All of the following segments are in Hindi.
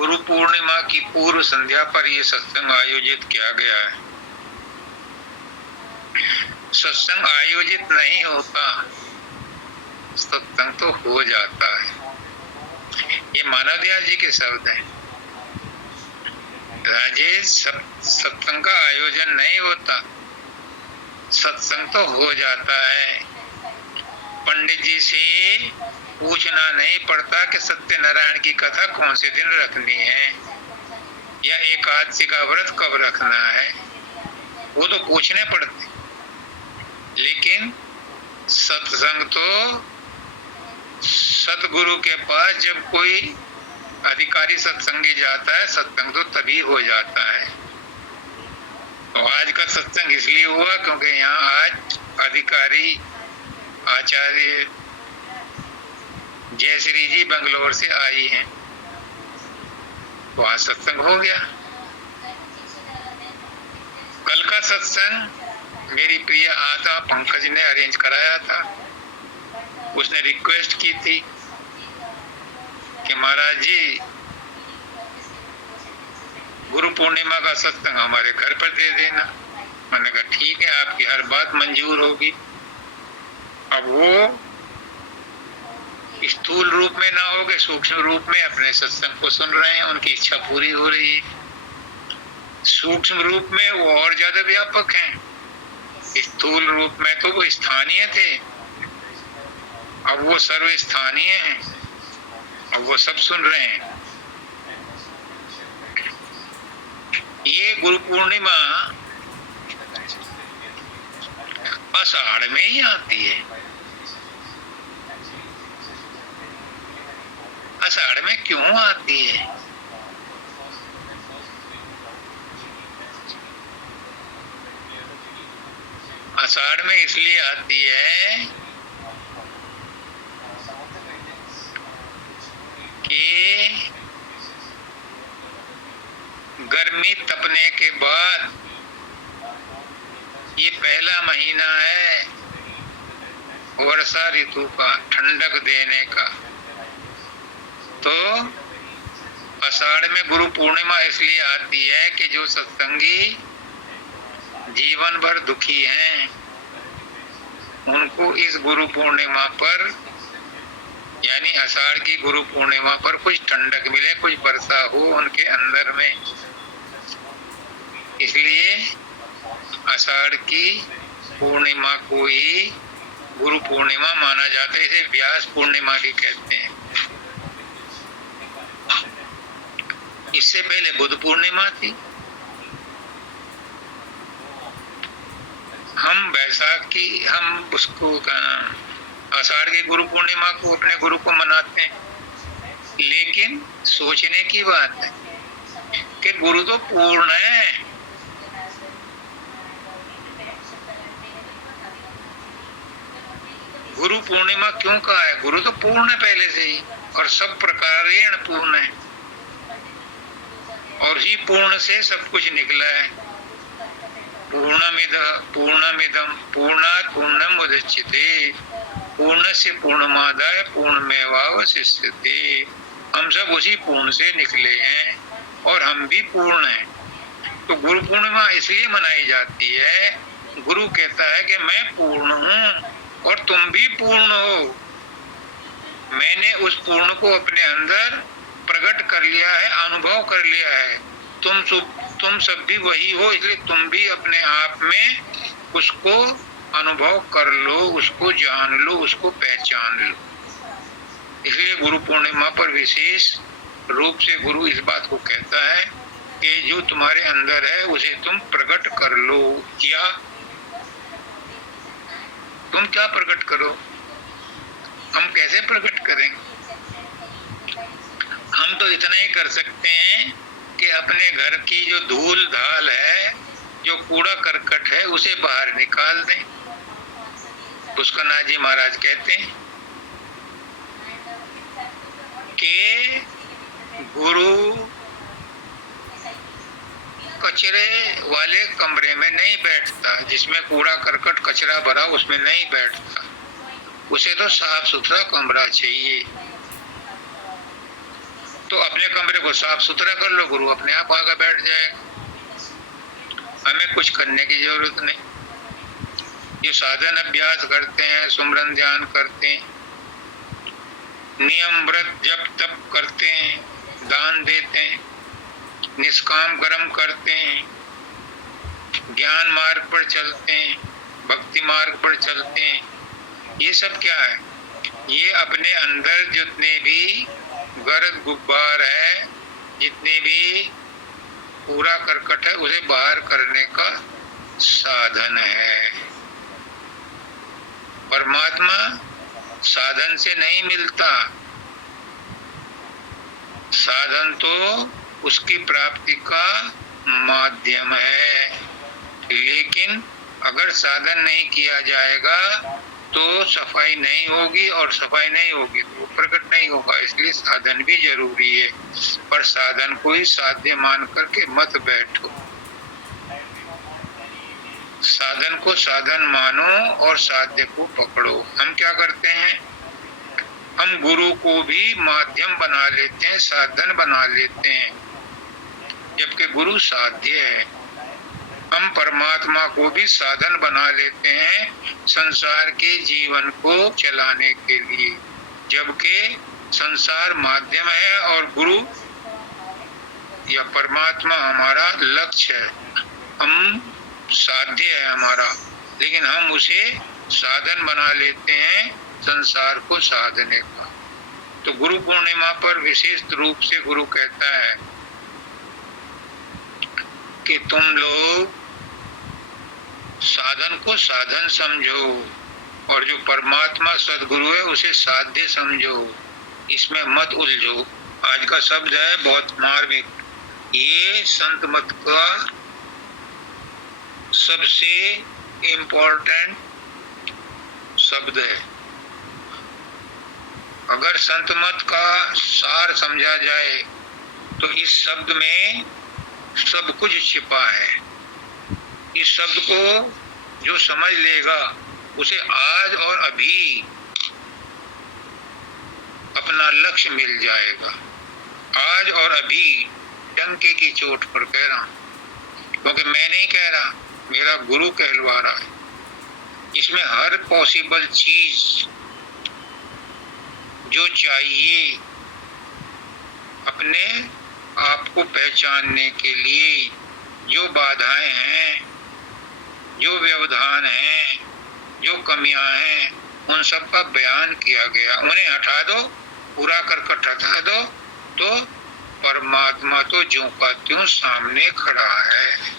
गुरु पूर्णिमा की पूर्व संध्या पर यह सत्संग आयोजित किया गया है। सत्संग आयोजित नहीं होता, सत्संग तो हो जाता है। ये मानव दयाल जी के शब्द हैं। राजेश, सत्संग का आयोजन नहीं होता, सत्संग तो हो जाता है। पंडित जी से पूछना नहीं पड़ता कि सत्यनारायण की कथा कौन से दिन रखनी है या एकादशी का व्रत कब रखना है, वो तो पूछने पड़ते। लेकिन सत्संग तो सतगुरु के पास जब कोई अधिकारी सत्संगी जाता है, सत्संग तो तभी हो जाता है। तो आज का सत्संग इसलिए हुआ क्योंकि यहाँ आज अधिकारी आचार्य जयश्री जी बेंगलोर से आई हैं, तो आज सत्संग हो गया। कल का सत्संग मेरी प्रिय आत्मा पंकज ने अरेंज कराया था। उसने रिक्वेस्ट की थी कि महाराज जी गुरु पूर्णिमा का सत्संग हमारे घर पर दे देना। मैंने कहा ठीक है, आपकी हर बात मंजूर होगी। अब वो स्थूल रूप में ना होके सूक्ष्म रूप में अपने सत्संग को सुन रहे हैं, उनकी इच्छा पूरी हो रही है। सूक्ष्म रूप में वो और ज्यादा व्यापक हैं, स्थूल रूप में तो वो स्थानीय थे, अब वो सर्वस्थानीय हैं, अब वो सब सुन रहे हैं। ये गुरु पूर्णिमा आषाढ़ में ही आती है। आषाढ़ में क्यों आती है? आषाढ़ में इसलिए आती है कि गर्मी तपने के बाद ये पहला महीना है वर्षा ऋतु का, ठंडक देने का। तो आषाढ़ में गुरु पूर्णिमा इसलिए आती है कि जो सत्संगी जीवन भर दुखी हैं, उनको इस गुरु पूर्णिमा पर यानी आषाढ़ की गुरु पूर्णिमा पर कुछ ठंडक मिले, कुछ वर्षा हो उनके अंदर में। इसलिए आषाढ़ की पूर्णिमा को ही गुरु पूर्णिमा माना जाता है। इसे व्यास पूर्णिमा भी कहते हैं। इससे पहले बुद्ध पूर्णिमा थी। हम बैसाखी, हम उसको आषाढ़ की गुरु पूर्णिमा को अपने गुरु को मनाते हैं। लेकिन सोचने की बात है कि गुरु तो पूर्ण है। गुरु पूर्णिमा क्यों कहा है? गुरु तो पूर्ण है पहले से ही, और सब प्रकारेण पूर्ण है, और ही पूर्ण से सब कुछ निकला है। पूर्णमिदं पूर्णात् पूर्णम् उदच्यते पूर्णस्य पूर्णमादाय पूर्णमेवावशिष्यते। हम सब उसी पूर्ण से निकले हैं और हम भी पूर्ण हैं। तो गुरु पूर्णिमा इसलिए मनाई जाती है, गुरु कहता है कि मैं पूर्ण हूँ और तुम भी पूर्ण हो। मैंने उस पूर्ण को अपने अंदर प्रकट कर लिया है, अनुभव कर लिया है। तुम सब भी वही हो, इसलिए तुम भी अपने आप में उसको अनुभव कर लो, उसको जान लो, उसको पहचान लो। इसलिए गुरु पूर्णिमा पर विशेष रूप से गुरु इस बात को कहता है कि जो तुम्हारे अंदर है उसे तुम प्रकट कर लो। क्या तुम क्या प्रकट करो? हम कैसे प्रकट करें? हम तो इतना ही कर सकते हैं कि अपने घर की जो धूल धाल है, जो कूड़ा करकट है, उसे बाहर निकाल दें। पुष्करनाथ जी महाराज कहते हैं कि गुरु कचरे वाले कमरे में नहीं बैठता, जिसमें कूड़ा करकट कचरा भरा उसमें नहीं बैठता। उसे तो साफ सुथरा कमरा चाहिए। तो अपने कमरे को साफ सुथरा कर लो, गुरु अपने आप आकर बैठ जाएगा। हमें कुछ करने की जरूरत नहीं। ये साधन अभ्यास करते हैं, सुमरन ध्यान करते हैं, नियम व्रत जप तप करते हैं, दान देते हैं, निष्काम कर्म करते हैं, ज्ञान मार्ग पर चलते हैं, भक्ति मार्ग पर चलते हैं, ये सब क्या है? ये अपने अंदर जितने भी गर्द गुब्बार है, जितने भी पूरा करकट है, उसे बाहर करने का साधन है। परमात्मा साधन से नहीं मिलता, साधन तो उसकी प्राप्ति का माध्यम है। लेकिन अगर साधन नहीं किया जाएगा तो सफाई नहीं होगी, और सफाई नहीं होगी तो प्रकट नहीं होगा। इसलिए साधन भी जरूरी है, पर साधन को ही साध्य मान करके मत बैठो। साधन को साधन मानो और साध्य को पकड़ो। हम क्या करते हैं? हम गुरु को भी माध्यम बना लेते हैं, साधन बना लेते हैं, जबकि गुरु साध्य है। हम परमात्मा को भी साधन बना लेते हैं संसार के जीवन को चलाने के लिए, जबकि संसार माध्यम है और गुरु या परमात्मा हमारा लक्ष्य है। हम साध्य है हमारा, लेकिन हम उसे साधन बना लेते हैं संसार को साधने का। तो गुरु पूर्णिमा पर विशेष रूप से गुरु कहता है कि तुम लोग साधन को साधन समझो, और जो परमात्मा सदगुरु है उसे साध्य समझो, इसमें मत उलझो। आज का शब्द है बहुत मार्मिक, ये संत मत का सबसे इम्पोर्टेंट शब्द है। अगर संत मत का सार समझा जाए तो इस शब्द में सब कुछ छिपा है। इस शब्द को जो समझ लेगा उसे आज और अभी अपना लक्ष्य मिल जाएगा। आज और अभी, डंके की चोट पर कह रहा हूं, क्योंकि मैं नहीं कह रहा, मेरा गुरु कहलवा रहा है। इसमें हर पॉसिबल चीज जो चाहिए अपने आप को पहचानने के लिए, जो बाधाएं हैं, जो व्यवधान हैं, जो कमियां हैं, उन सब का बयान किया गया। उन्हें हटा दो, पूरा करकट हटा दो, तो परमात्मा तो ज्यों का त्यों सामने खड़ा है।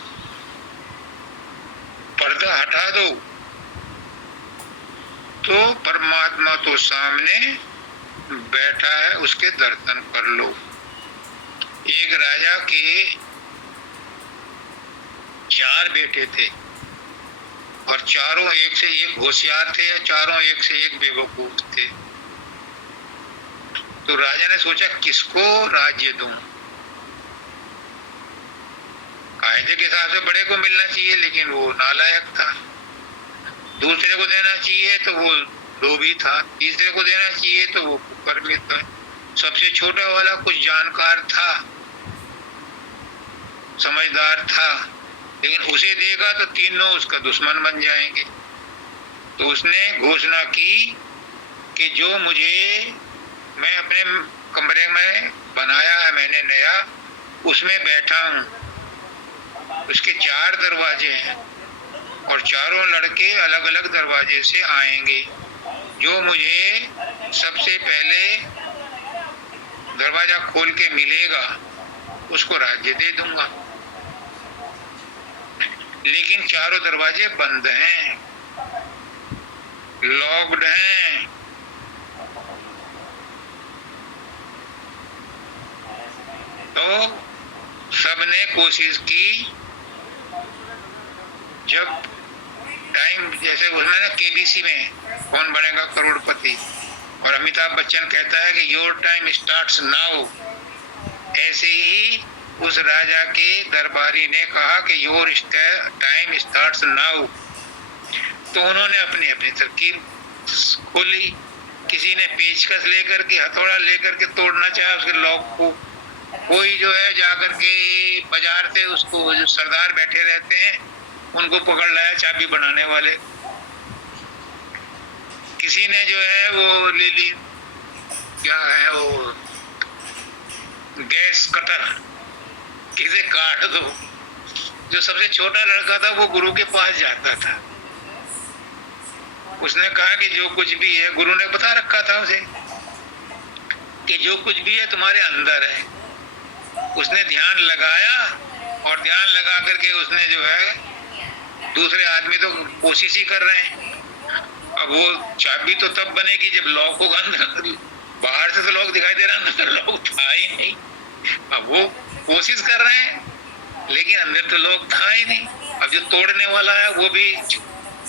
पर्दा हटा दो तो परमात्मा तो सामने बैठा है, उसके दर्शन कर लो। एक राजा के 4 बेटे थे और चारों एक से एक होशियार थे, या चारों एक से एक बेवकूफ थे। तो राजा ने सोचा किसको राज्य दूं। कायदे के हिसाब से बड़े को मिलना चाहिए, लेकिन वो नालायक था। दूसरे को देना चाहिए तो वो लोभी था, तीसरे को देना चाहिए तो वो कुकर्मी था, सबसे छोटा वाला कुछ जानकार था, समझदार था, लेकिन उसे देगा तो तीनों उसका दुश्मन बन जाएंगे। तो उसने घोषणा की कि जो मैं अपने कमरे में बनाया है मैंने नया, उसमें बैठा हूँ, उसके 4 दरवाजे हैं और चारों लड़के अलग अलग दरवाजे से आएंगे। जो मुझे सबसे पहले दरवाजा खोल के मिलेगा उसको राज्य दे दूंगा। लेकिन चारों दरवाजे बंद हैं, लॉक्ड हैं। तो सबने कोशिश की, जब टाइम जैसे उसमें ना केबीसी में कौन बनेगा करोड़पति, और अमिताभ बच्चन कहता है कि योर टाइम स्टार्ट्स नाउ, ऐसे ही उस राजा के दरबारी ने कहा कि योर टाइम स्टार्ट्स नाउ। तो उन्होंने अपनी अपनी तरकीब खोली किसी ने पेचकस लेकर के, हथौड़ा लेकर के तोड़ना चाहा उसके लॉक को, कोई जो है जाकर के बाजार से उसको, जो सरदार बैठे रहते हैं उनको पकड़ लाया चाबी बनाने वाले। किसी ने जो है वो ले ली, क्या है वो, गैस कटर, किसे काट दो। जो सबसे छोटा लड़का था वो गुरु के पास जाता था, उसने कहा कि जो कुछ भी है, गुरु ने बता रखा था उसे कि जो कुछ भी है तुम्हारे अंदर है। उसने ध्यान लगाया और ध्यान लगा करके उसने जो है, दूसरे आदमी तो कोशिश ही कर रहे हैं, अब वो चाबी तो तब बनेगी जब लॉक को अंदर, बाहर से तो लॉक दिखाई दे रहा है, अंदर लॉक था ही नहीं। अब वो कोशिश कर रहे हैं लेकिन अंदर तो लॉक था ही नहीं। अब जो तोड़ने वाला है वो भी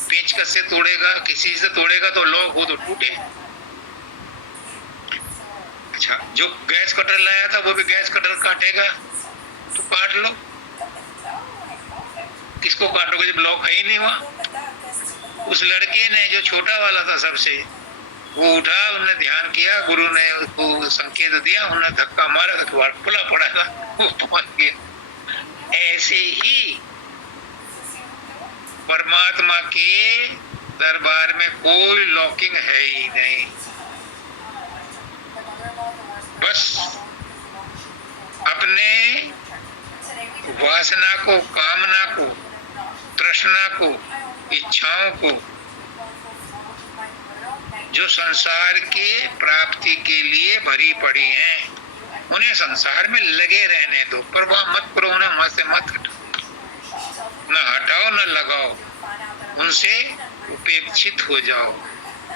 पेचकस से तोड़ेगा, किसी से तोड़ेगा तो लॉक हो तो टूटे। अच्छा, जो गैस कटर लाया था वो भी गैस कटर काटेगा तो काट लो, किसको काटोगे जब लॉक है ही नहीं वहां। उस लड़के ने, जो छोटा वाला था सबसे, वो उठा, उन्होंने ध्यान किया, गुरु ने उसको संकेत दिया, उन्होंने धक्का मारा तो किवाड़ खुला पड़ा था, वो पहुंच गया। ऐसे ही परमात्मा के दरबार में कोई लॉकिंग है ही नहीं, बस अपने वासना को, कामना को, तृष्णा को, इच्छाओं को, जो संसार के प्राप्ति के लिए भरी पड़ी हैं, उन्हें संसार में लगे रहने दो, परवाह मत करो, उन्हें वहां से मत हटाओ, न हटाओ न लगाओ, उनसे उपेक्षित हो जाओ।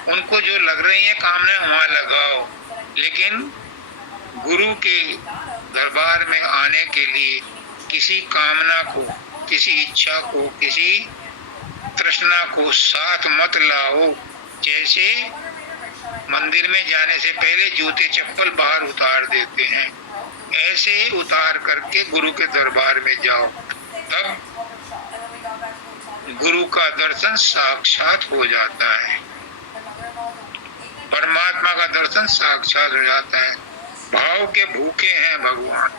उनको जो लग रही है कामना वहां लगाओ, लेकिन गुरु के दरबार में आने के लिए किसी कामना को, किसी इच्छा को, किसी तृष्णा को साथ मत लाओ। जैसे मंदिर में जाने से पहले जूते चप्पल बाहर उतार देते हैं, ऐसे उतार करके गुरु के दरबार में जाओ, तब गुरु का दर्शन साक्षात हो जाता है, परमात्मा का दर्शन साक्षात हो जाता है। भाव के भूखे हैं भगवान,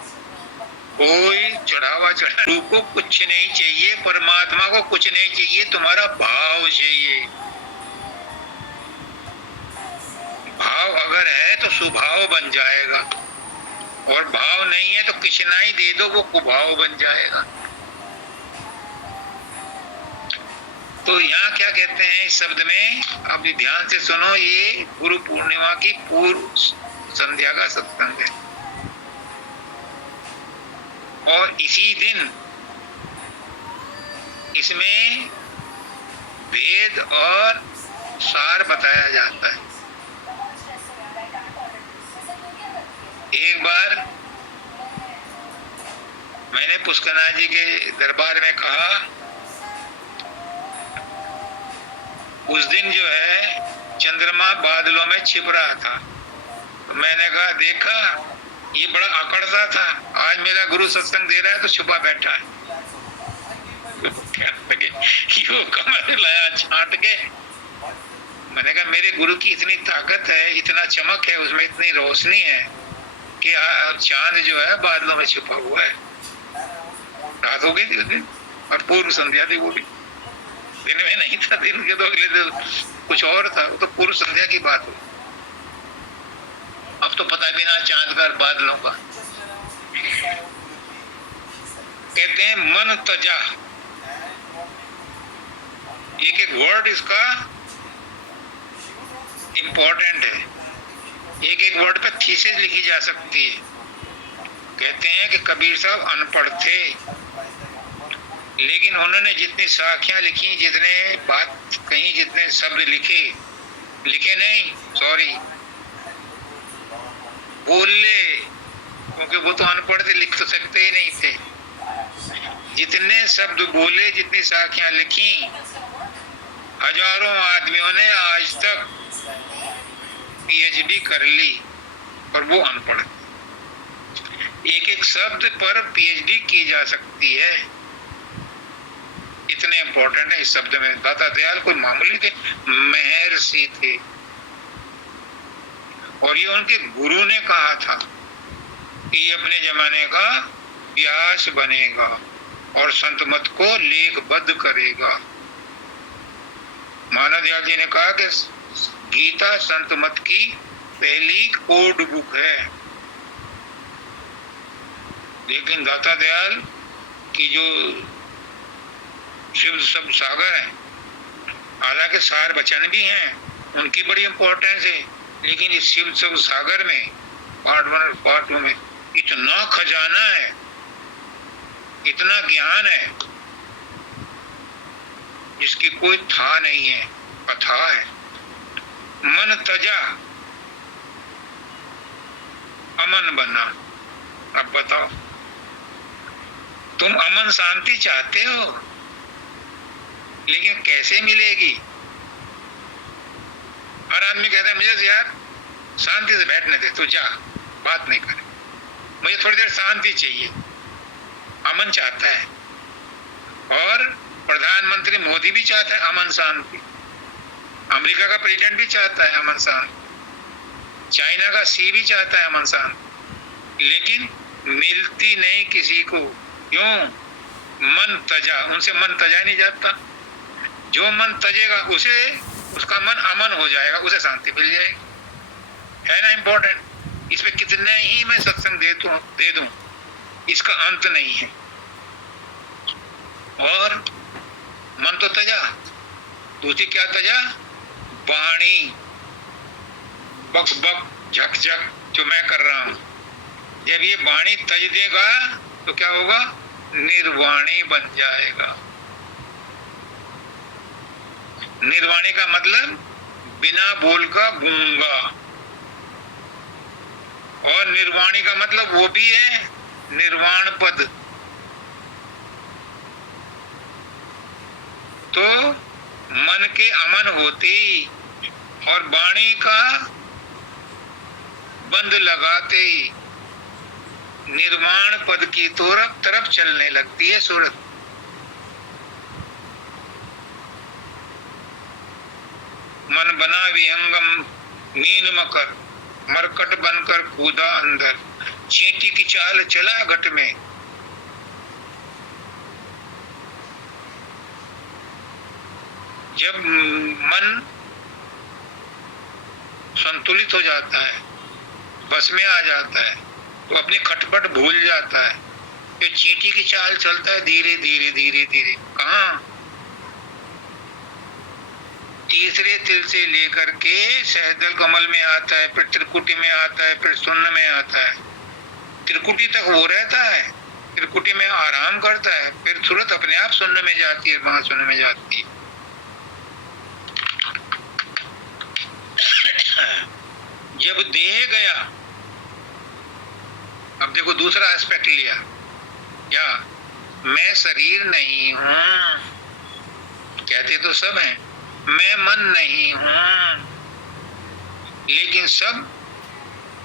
कोई चढ़ावा चढ़ा, गुरु को कुछ नहीं चाहिए, परमात्मा को कुछ नहीं चाहिए, तुम्हारा भाव चाहिए। भाव अगर है तो सुभाव बन जाएगा, और भाव नहीं है तो किशनाई दे दो, वो कुभाव बन जाएगा। तो यहाँ क्या कहते हैं इस शब्द में, अब ध्यान से सुनो, ये गुरु पूर्णिमा की पूर्व संध्या का सत्संग है, और इसी दिन इसमें वेद और सार बताया जाता है। एक बार मैंने पुष्करनाथ जी के दरबार में कहा, उस दिन जो है चंद्रमा बादलों में छिप रहा था, तो मैंने कहा देखा ये बड़ा अकड़ता था, आज मेरा गुरु सत्संग दे रहा है तो छुपा बैठा है। यो कमर लाया छांट के, मैंने कहा मेरे गुरु की इतनी ताकत है, इतना चमक है उसमें, इतनी रोशनी है कि चांद जो है बादलों में छुपा हुआ है। रात हो गई थी उस दिन, और पूर्व संध्या थी, वो भी दिन में नहीं था, दिन के तो अगले दिन कुछ और था, वो तो पूर्व संध्या की बात हो। अब तो पता भी ना चांद का बादलों का। कहते हैं मन तजा, एक एक वर्ड इसका इंपॉर्टेंट है, एक एक वर्ड पे थीसिस लिखी जा सकती है। कहते हैं कि कबीर साहब अनपढ़ थे, लेकिन उन्होंने जितनी साखियां लिखी, जितने बात कही, जितने शब्द लिखे नहीं, सॉरी, बोले, क्योंकि वो तो अनपढ़ थे, लिख तो सकते ही नहीं थे। जितने शब्द बोले, जितनी साखियां लिखी, हजारों आदमियों ने आज तक पीएचडी कर ली, पर वो अनपढ़। एक एक शब्द पर पीएचडी की जा सकती है, इतने इंपॉर्टेंट है इस शब्द में। दाता दयाल कोई मामूली थे, महर्षि थे, और ये उनके गुरु ने कहा था कि ये अपने जमाने का व्यास बनेगा और संत मत को लेखबद्ध करेगा। मानव दयाल जी ने कहा कि गीता संत मत की पहली कोड बुक है। लेकिन दाता दयाल की जो शिव सब सागर है, हालांकि सार वचन भी हैं, उनकी बड़ी इंपॉर्टेंस है, लेकिन इस शिव सब सागर में पार्ट 1 और पार्ट 2 में इतना खजाना है, इतना ज्ञान है जिसकी कोई था नहीं है, अथाह है। मन तजा अमन बना। अब बताओ, तुम अमन शांति चाहते हो, लेकिन कैसे मिलेगी? हर आदमी कहता है मुझे यार शांति से बैठने दे, तो जा, बात नहीं करे, मुझे थोड़ी देर शांति चाहिए। अमन चाहता है, और प्रधानमंत्री मोदी भी चाहता है अमन शांति, अमेरिका का प्रेसिडेंट भी चाहता है अमन शांति, चाइना का सी भी चाहता है अमन शांति, लेकिन मिलती नहीं किसी को। क्यों? मन तजा, उनसे मन तजा नहीं जाता। जो मन तजेगा उसे, उसका मन अमन हो जाएगा, उसे शांति मिल जाएगी। है ना इम्पोर्टेंट? इसमें कितने ही मैं सत्संग दे दूं, इसका अंत नहीं है। और मन तो तजा, दूसरी क्या तजा? वाणी, बक बक झक झक जो मैं कर रहा हूं, जब ये वाणी तज देगा तो क्या होगा? निर्वाणी बन जाएगा। निर्वाणी का मतलब बिना बोल का गूंगा, और निर्वाणी का मतलब वो भी है निर्वाण पद। तो मन के अमन होते और वाणी का बंद लगाते ही निर्वाण पद की तरफ चलने लगती है सूरत। मन बना विहंगम मीन मकर, मरकट बनकर कूदा अंदर, चींटी की चाल चला घट में। जब मन संतुलित हो जाता है, बस में आ जाता है, तो अपनी खटपट भूल जाता है। ये चींटी की चाल चलता है धीरे धीरे धीरे धीरे। कहाँ? तीसरे तिल से लेकर के सहदल कमल में आता है, फिर त्रिकुटी में आता है, फिर शून्य में आता है। त्रिकुटी तक वो रहता है, त्रिकुटी में आराम करता है, फिर सूरत अपने आप शून्य में जाती है, महाशून्य में जाती है। जब देह गया, अब देखो दूसरा एस्पेक्ट लिया, क्या? मैं शरीर नहीं हूं, कहते तो सब हैं, मैं मन नहीं हूं, लेकिन सब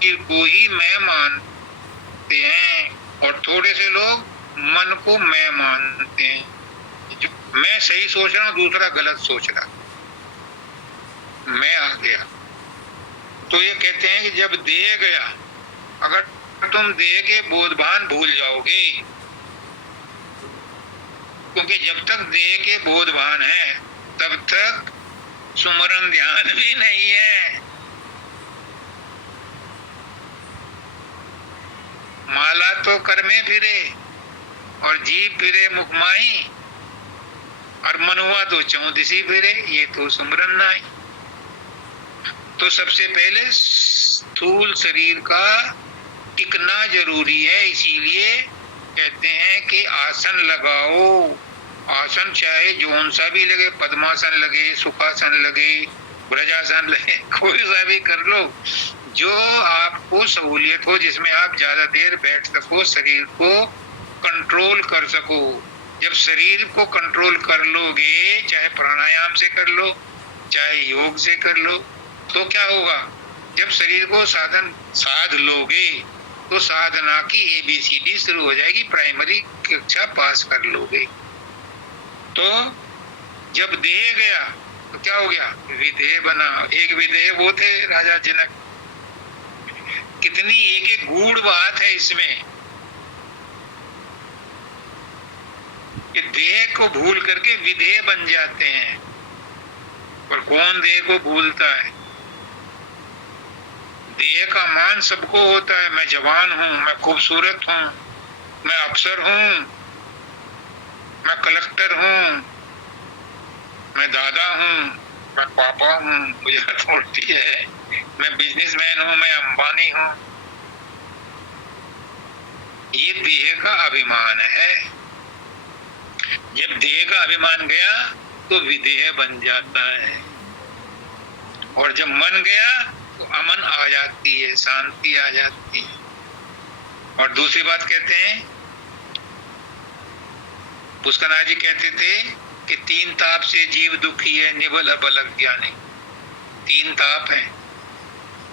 को ही मैं मानते हैं, और थोड़े से लोग मन को मैं मानते हैं। मैं सही सोच रहा हूं, दूसरा गलत सोच रहा, मैं आ गया। तो ये कहते हैं कि जब देह गया, अगर तुम देह के बोधभान भूल जाओगे, क्योंकि जब तक देह के बोधभान है तब तक सुमरन ध्यान भी नहीं है। माला तो कर में फिरे और जीभ फिरे मुखमाही, और मनुआ तो चौदिसी फिरे, ये तो सुमरन नहीं। तो सबसे पहले स्थूल शरीर का टिकना जरूरी है, इसीलिए कहते हैं कि आसन लगाओ। आसन चाहे जौन सा भी लगे, पद्मासन लगे, सुखासन लगे, ब्रजासन लगे, कोई सा भी कर लो, जो आपको सहूलियत हो, जिसमें आप ज्यादा देर बैठ सको, शरीर को कंट्रोल कर सको। जब शरीर को कंट्रोल कर लोगे, चाहे प्राणायाम से कर लो, चाहे योग से कर लो, तो क्या होगा? जब शरीर को साध लोगे तो साधना की ABCD शुरू हो जाएगी, प्राइमरी कक्षा पास कर लोगे। तो जब देह गया तो क्या हो गया? विदेह बना। एक विदेह वो थे राजा जनक, कितनी एक एक गूढ़ बात है इसमें कि देह को भूल करके विधेय बन जाते हैं। पर कौन देह को भूलता है? देह का मान सबको होता है, मैं जवान हूं, मैं खूबसूरत हूं, मैं अफसर हूं, मैं कलेक्टर हूं, मैं दादा हूं, मैं पापा हूं, मुझे अथॉरिटी है, मैं बिजनेसमैन हूं, मैं अंबानी हूं। ये देह का अभिमान है। जब देह का अभिमान गया तो विदेह बन जाता है, और जब मन गया तो अमन आ जाती है, शांति आ जाती है। और दूसरी बात कहते हैं, पुष्कनाथ जी कहते थे कि 3 ताप से जीव दुखी है, निबल अबल अज्ञानी। 3 ताप हैं,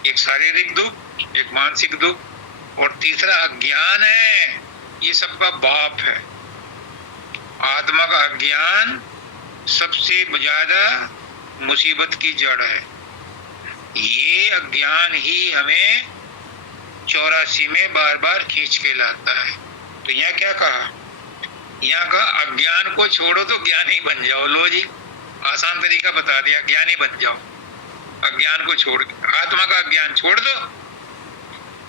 एक शारीरिक दुख, एक मानसिक दुख, और तीसरा अज्ञान है। ये सबका बाप है। आत्मा का अज्ञान सबसे ज्यादा मुसीबत की जड़ है। ये अज्ञान ही हमें 84 में बार बार खींच के लाता है। तो यहाँ क्या कहा? यहाँ का अज्ञान को छोड़ो तो ज्ञानी बन जाओ। लो जी, आसान तरीका बता दिया, ज्ञानी बन जाओ। अज्ञान को छोड़, आत्मा का अज्ञान छोड़ दो,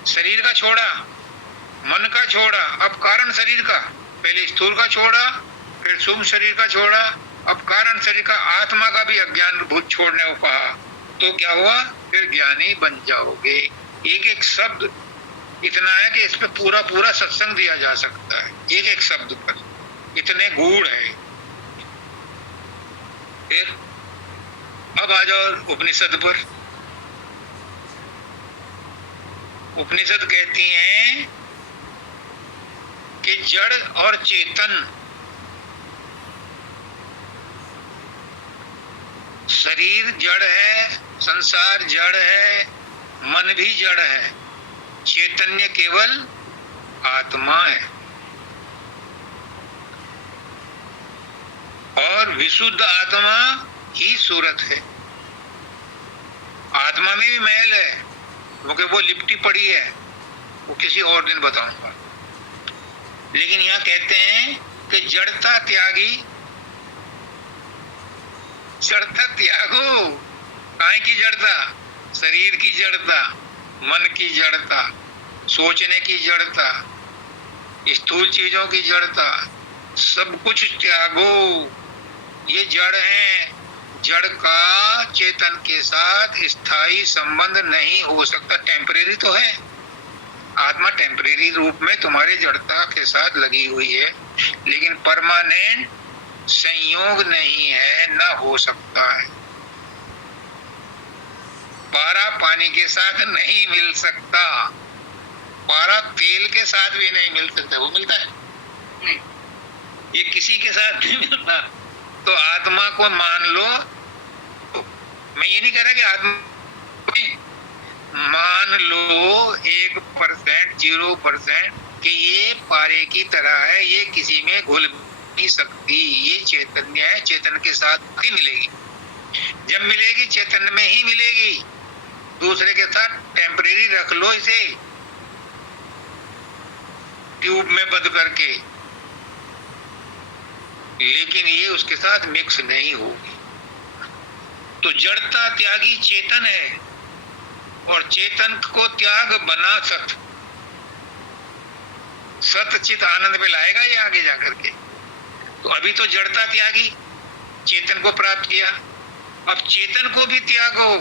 शरीर का छोड़ा, मन का छोड़ा, अब कारण शरीर का, पहले स्थूल का छोड़ा, फिर सूक्ष्म शरीर का छोड़ा, अब कारण शरीर का, आत्मा का भी अज्ञान भूत छोड़ने को कहा। तो क्या हुआ? फिर ज्ञानी बन जाओगे। एक एक शब्द इतना है कि इस पे पूरा पूरा सत्संग दिया जा सकता है, एक एक शब्द पर, इतने गूढ़ है। फिर अब आ जाओ उपनिषद पर। उपनिषद कहती हैं कि जड़ और चेतन, शरीर जड़ है, संसार जड़ है, मन भी जड़ है, चैतन्य केवल आत्मा है। और विशुद्ध आत्मा ही सूरत है। आत्मा में भी मैल है, क्योंकि वो लिपटी पड़ी है, वो किसी और दिन बताऊंगा। लेकिन यहाँ कहते हैं कि जड़ता त्यागी, जड़ता त्यागो। काय की जड़ता? शरीर की जड़ता, मन की जड़ता, सोचने की जड़ता, स्थूल चीजों की जड़ता, सब कुछ त्यागो। ये जड़ है। जड़ का चेतन के साथ स्थायी संबंध नहीं हो सकता। टेम्परेरी तो है, आत्मा टेम्परेरी रूप में तुम्हारे जड़ता के साथ लगी हुई है, लेकिन परमानेंट संयोग नहीं है, न हो सकता है। पारा पानी के साथ नहीं मिल सकता, पारा तेल के साथ भी नहीं मिल सकता। वो मिलता है? ये किसी के साथ नहीं मिलता। तो आत्मा को मान लो। मैं ये नहीं कह रहा कि आत्मा, मान लो 1%, 0% कि ये पारे की तरह है, ये किसी में घुल नहीं सकती। ये चैतन्य है, चेतन के साथ ही मिलेगी। जब मिलेगी चेतन में ही मिलेगी। दूसरे के साथ टेम्परेरी रख लो इसे ट्यूब में बंद करके, लेकिन ये उसके साथ मिक्स नहीं होगी। तो जड़ता त्यागी चेतन है, और चेतन को त्याग बना सत। सत चित आनंद में लाएगा ये आगे जाकर के। तो अभी तो जड़ता त्यागी, चेतन को प्राप्त किया, अब चेतन को भी त्यागो।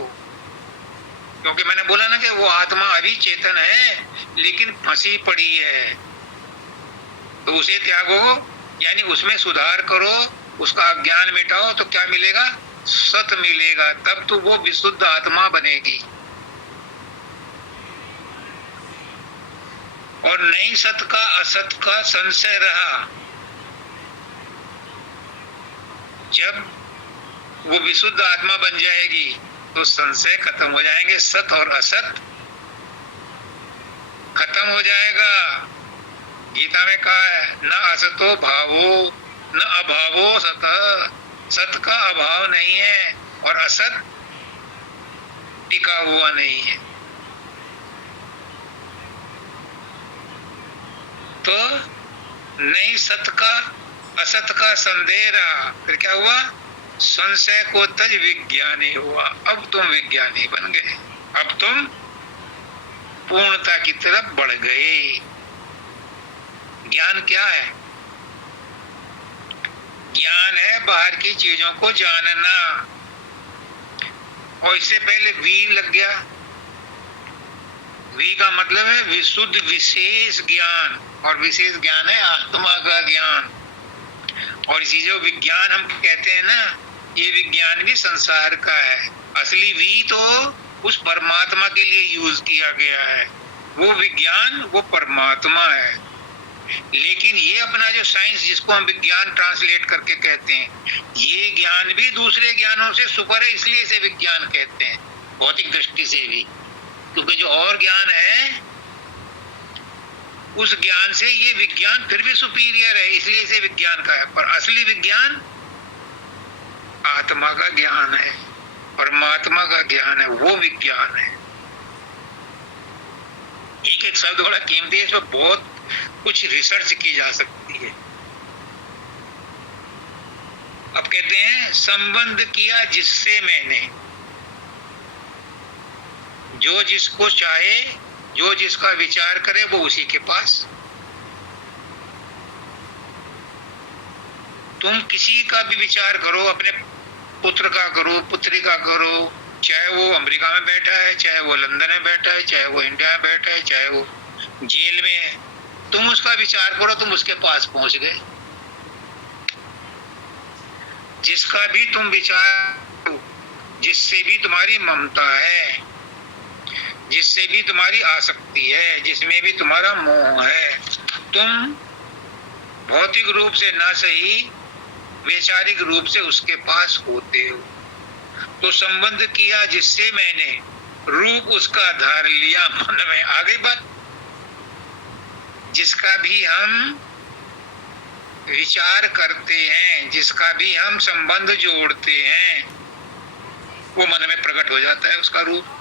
क्योंकि मैंने बोला ना कि वो आत्मा अभी चेतन है, लेकिन फंसी पड़ी है। तो उसे त्यागो, यानी उसमें सुधार करो, उसका अज्ञान मिटाओ, तो क्या मिलेगा? सत मिलेगा। तब तो वो विशुद्ध आत्मा बनेगी। और नहीं सत का असत का संशय रहा, जब वो विशुद्ध आत्मा बन जाएगी तो संशय खत्म हो जाएंगे। सत और असत खत्म हो जाएगा। गीता में कहा है, न असतो भावो न अभावो सत। सत का अभाव नहीं है और असत टिका हुआ नहीं है। तो नहीं सत का असत का संदेह रहा, फिर क्या हुआ? संशय को तज विज्ञानी हुआ। अब तुम विज्ञानी बन गए, अब तुम पूर्णता की तरफ बढ़ गए। ज्ञान क्या है? ज्ञान है बाहर की चीजों को जानना। और इससे पहले वी लग गया। वी का मतलब है विशुद्ध विशेष ज्ञान, और विशेष ज्ञान है आत्मा का ज्ञान। और इसी जो विज्ञान हम कहते हैं ना, ये विज्ञान भी संसार का है। असली वी तो उस परमात्मा के लिए यूज किया गया है। वो विज्ञान वो परमात्मा है। लेकिन ये अपना जो साइंस जिसको हम विज्ञान ट्रांसलेट करके कहते हैं, ये ज्ञान भी दूसरे ज्ञानों से सुपर है, इसलिए इसे विज्ञान कहते हैं भौतिक दृष्टि से भी। क्योंकि जो और ज्ञान है उस ज्ञान से ये विज्ञान फिर भी सुपीरियर है, इसलिए इसे विज्ञान का है। पर असली विज्ञान आत्मा का ज्ञान है, परमात्मा का ज्ञान है, वो विज्ञान है। एक एक शब्द बड़ा कीमती है, इस पर बहुत कुछ रिसर्च की जा सकती है। अब कहते हैं संबंध किया जिससे मैंने, जो जिसको चाहे, जो जिसका विचार करे वो उसी के पास। तुम किसी का भी विचार करो, अपने पुत्र का करो, पुत्री का करो, चाहे वो अमेरिका में बैठा है, चाहे वो लंदन में बैठा है, चाहे वो इंडिया में बैठा है, चाहे वो जेल में है, तुम उसका विचार करो, तुम उसके पास पहुंच गए। जिसका भी तुम विचार, जिससे भी तुम्हारी ममता है, जिससे भी तुम्हारी आसक्ति है, जिसमें भी तुम्हारा मोह है, तुम भौतिक रूप से ना सही वैचारिक रूप से उसके पास होते हो। तो संबंध किया जिससे मैंने, रूप उसका धार लिया मन में। आ गई बात। जिसका भी हम विचार करते हैं, जिसका भी हम संबंध जोड़ते हैं, वो मन में प्रकट हो जाता है उसका रूप।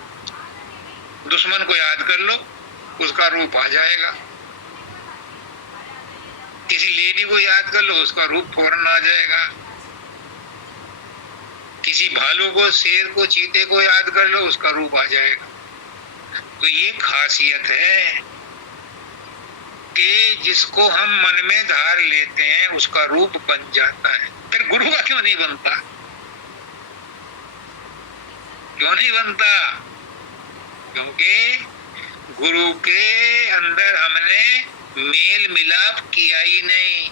दुश्मन को याद कर लो, उसका रूप आ जाएगा। किसी लेडी को याद कर लो, उसका रूप फौरन आ जाएगा। किसी भालू को, शेर को, चीते को याद कर लो, उसका रूप आ जाएगा। तो ये खासियत है कि जिसको हम मन में धार लेते हैं उसका रूप बन जाता है। फिर गुरु का क्यों नहीं बनता? क्यों नहीं बनता? क्योंकि गुरु के अंदर हमने मेल मिलाप किया ही नहीं।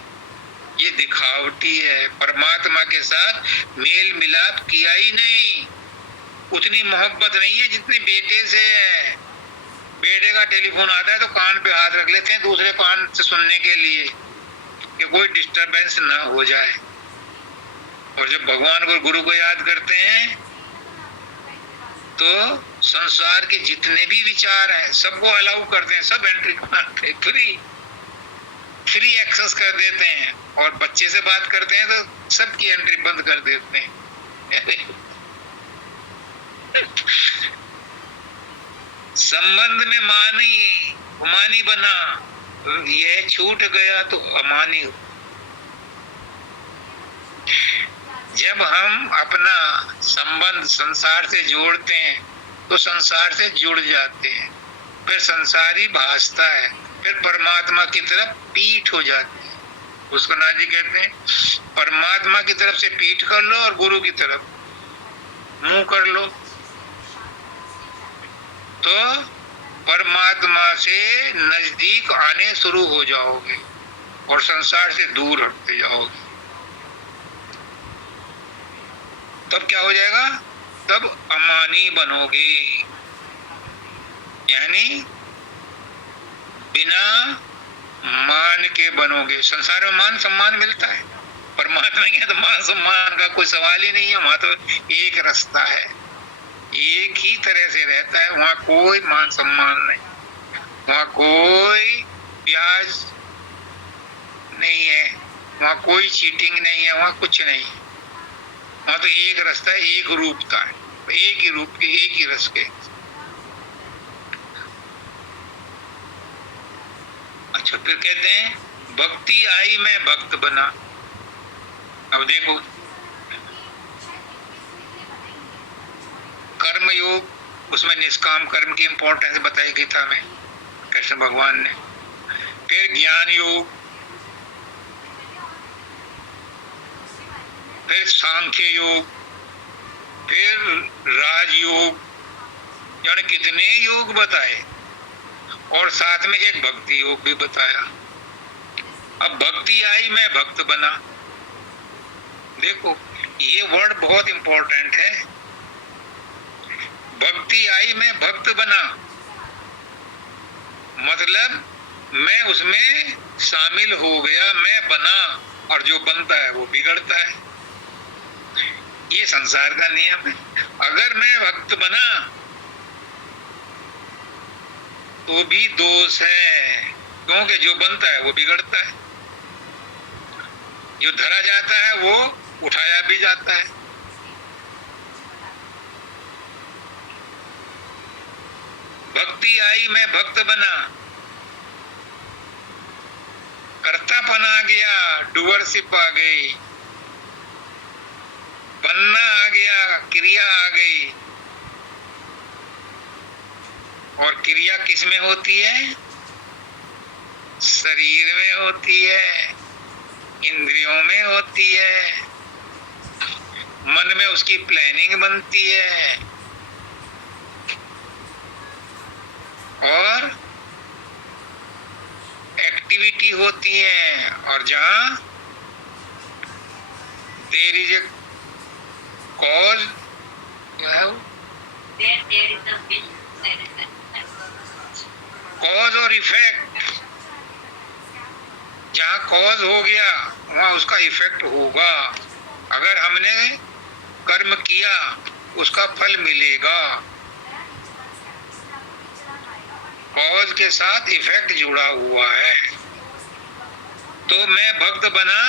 ये दिखावटी है। परमात्मा के साथ मेल मिलाप किया ही नहीं। उतनी मोहब्बत नहीं है जितनी बेटे से है। बेटे का टेलीफोन आता है तो कान पे हाथ रख लेते हैं दूसरे कान से सुनने के लिए कि कोई डिस्टरबेंस ना हो जाए। और जब भगवान को, गुरु को याद करते हैं तो संसार के जितने भी विचार हैं सबको अलाउ करते हैं, सब एंट्री मारते हैं, फ्री एक्सेस कर देते हैं। और बच्चे से बात करते हैं तो सबकी एंट्री बंद कर देते हैं। संबंध में मानी बना, यह छूट गया तो अमानी। जब हम अपना संबंध संसार से जोड़ते हैं तो संसार से जुड़ जाते हैं, फिर संसारी भासता है, फिर परमात्मा की तरफ पीठ हो जाती है। उसको नाजी कहते हैं, परमात्मा की तरफ से पीठ कर लो और गुरु की तरफ मुंह कर लो, तो परमात्मा से नजदीक आने शुरू हो जाओगे और संसार से दूर हटते जाओगे। तब क्या हो जाएगा? तब अमानी बनोगे, यानी बिना मान के बनोगे। संसार में मान सम्मान मिलता है, परमात्मा के तो मान सम्मान का कोई सवाल ही नहीं है। वहां तो एक रास्ता है, एक ही तरह से रहता है। वहां कोई मान सम्मान नहीं, वहां कोई ब्याज नहीं है, वहां कोई चीटिंग नहीं है, वहां कुछ नहीं। वहां तो एक रास्ता है, एक रूपता है, एक ही रूप के, एक ही रस के। तो फिर कहते हैं भक्ति आई मैं भक्त बना। अब देखो कर्म योग, उसमें निष्काम कर्म की इंपॉर्टेंस बताई गीता में कृष्ण भगवान ने। फिर ज्ञान योग, फिर सांख्य योग, फिर राजयोग, यानी कितने योग बताए, और साथ में एक भक्ति योग भी बताया। अब भक्ति आई मैं भक्त बना। देखो ये वर्ड बहुत इंपॉर्टेंट है। भक्ति आई मैं भक्त बना, मतलब मैं उसमें शामिल हो गया, मैं बना, और जो बनता है वो बिगड़ता है। ये संसार का नियम है। अगर मैं भक्त बना तो भी दोष है, क्योंकि जो बनता है वो बिगड़ता है, जो धरा जाता है वो उठाया भी जाता है। भक्ति आई मैं भक्त बना, कर्तापन आ गया, डूअरशिप आ गई, बनना आ गया, क्रिया आ गई। और क्रिया किस में होती है? शरीर में होती है, इंद्रियों में होती है, मन में उसकी प्लानिंग बनती है, और एक्टिविटी होती है। और जहां there is a cause, cause और इफेक्ट, जहां कॉज हो गया वहां उसका इफेक्ट होगा। अगर हमने कर्म किया उसका फल मिलेगा। कॉज के साथ इफेक्ट जुड़ा हुआ है। तो मैं भक्त बना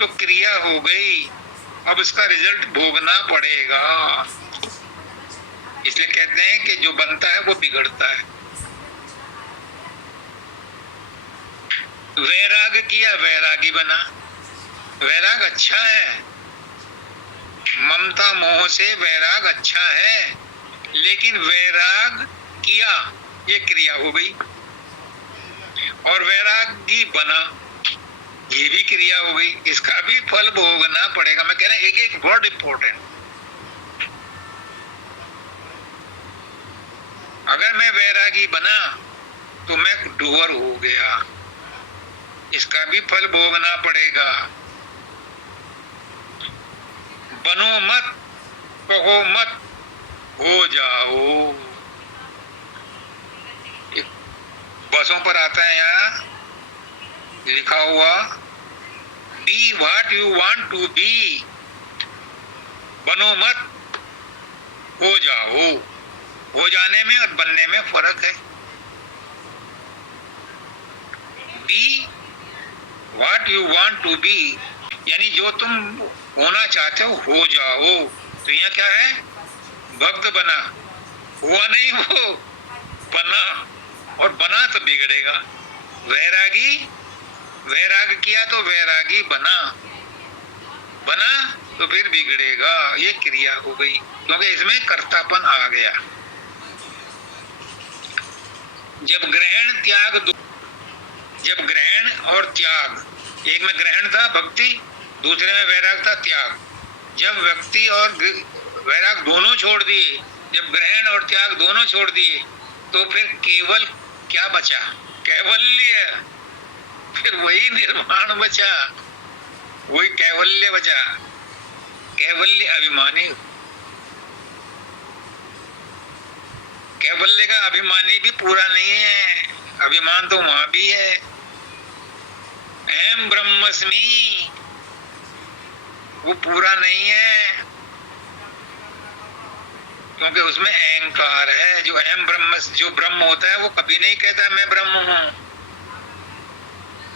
तो क्रिया हो गई, अब इसका रिजल्ट भोगना पड़ेगा। इसलिए कहते हैं कि जो बनता है वो बिगड़ता है। वैराग किया, वैरागी बना। वैराग अच्छा है, ममता मोह से वैराग अच्छा है, लेकिन वैराग किया ये क्रिया हो गई, और वैरागी बना ये भी क्रिया हो गई, इसका भी फल भोगना पड़ेगा। मैं कह रहा हूं एक एक वर्ड इंपॉर्टेंट। अगर मैं वैरागी बना तो मैं डूअर हो गया, इसका भी फल भोगना पड़ेगा। बनो मत, कहो मत, हो जाओ। बसों पर आता है यहाँ लिखा हुआ, be what you want to be. बनो मत, हो जाओ। हो जाने में और बनने में फर्क है। Be what you want to be, यानी जो तुम होना चाहते हो जाओ। तो यहाँ क्या है? भक्त बना, हुआ नहीं वो बना, और बना तो बिगड़ेगा। वैरागी, वैराग किया तो वैरागी बना, बना तो फिर बिगड़ेगा। ये क्रिया हो गई, क्योंकि इसमें कर्तापन आ गया। जब ग्रहण त्याग, जब ग्रहण और त्याग, एक में ग्रहण था भक्ति, दूसरे में वैराग था त्याग। जब व्यक्ति और वैराग दोनों छोड़ दिए, जब ग्रहण और त्याग दोनों छोड़ दिए, तो फिर केवल क्या बचा? कैवल्य। फिर वही निर्वाण बचा, वही कैवल्य बचा। कैवल्य अभिमानी, कैवल्य का अभिमानी भी पूरा नहीं है, अभिमान तो वहां भी है। अहम ब्रह्मस्मि वो पूरा नहीं है, क्योंकि उसमें अहंकार है। जो अहम ब्रह्म, जो ब्रह्म होता है वो कभी नहीं कहता मैं ब्रह्म हूं।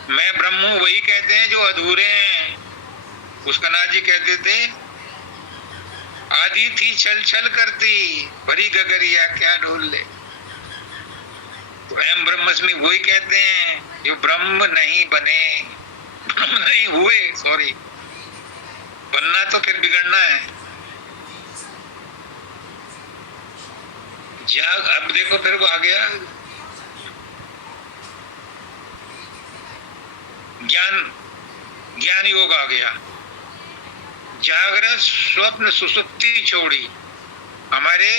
मैं ब्रह्म हूं वही कहते हैं जो अधूरे हैं। पुष्कनाथ जी कहते थे, आधी थी छल छल करती, भरी गगरिया क्या ढोल ले। तो अहम ब्रह्मस्मि वही कहते हैं जो ब्रह्म नहीं बने, ब्रह्म नहीं हुए, सॉरी, बनना तो फिर बिगड़ना है। जाग, अब देखो फिर वो आ गया ज्ञान, ज्ञान योग आ गया। जागृत स्वप्न सुसुप्ति छोड़ी, हमारे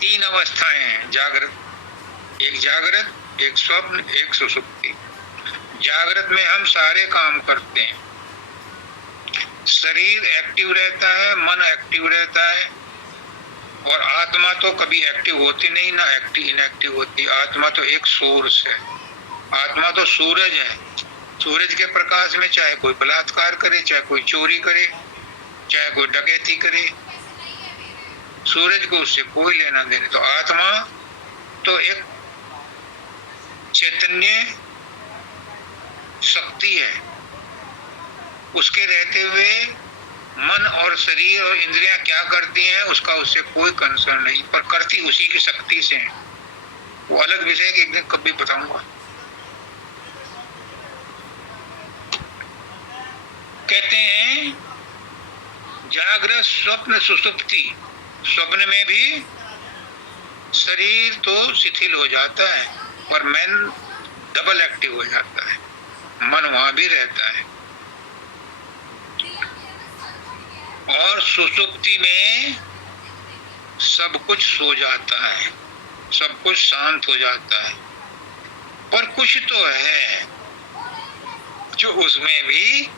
तीन अवस्थाएं हैं जागृत, एक जागृत, एक स्वप्न, एक सुसुप्ति। जागृत में हम सारे काम करते हैं, शरीर एक्टिव रहता है, मन एक्टिव रहता है, और आत्मा तो कभी एक्टिव होती नहीं, ना एक्टिव इनएक्टिव होती। आत्मा तो एक सोर्स है, आत्मा तो सूरज है। सूरज के प्रकाश में चाहे कोई बलात्कार करे, चाहे कोई चोरी करे, चाहे कोई डकैती करे, सूरज को उससे कोई लेना देना। तो आत्मा तो एक चैतन्य शक्ति है, उसके रहते हुए मन और शरीर और इंद्रियां क्या करती हैं उसका उससे कोई कंसर्न नहीं, पर करती उसी की शक्ति से है। वो अलग विषय है कि एक दिन कभी बताऊंगा। कहते हैं जागृत स्वप्न सुसुप्ति, स्वप्न में भी शरीर तो शिथिल हो जाता है पर मन डबल एक्टिव हो जाता है, मन वहां भी रहता है। और सुसुप्ति में सब कुछ सो जाता है, सब कुछ शांत हो जाता है, पर कुछ तो है जो उसमें भी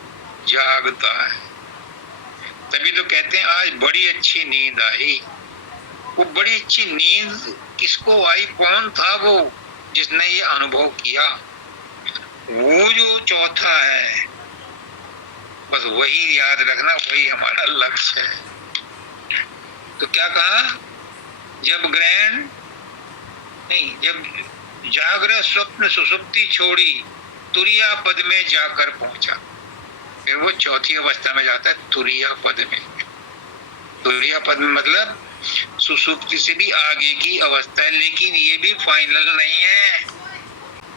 जागता है। तभी तो कहते हैं आज बड़ी अच्छी नींद आई। वो बड़ी अच्छी नींद किसको आई, कौन था वो जिसने ये अनुभव किया? वो जो चौथा है, बस वही याद रखना, वही हमारा लक्ष्य है। तो क्या कहा, जब ग्रहण नहीं, जब जागृत स्वप्न सुसुप्ति छोड़ी तुरिया पद में जाकर पहुंचा, फिर वो चौथी अवस्था में जाता है तुरिया पद में। तुरिया पद में मतलब सुसुप्ति से भी आगे की अवस्था है, लेकिन ये भी फाइनल नहीं है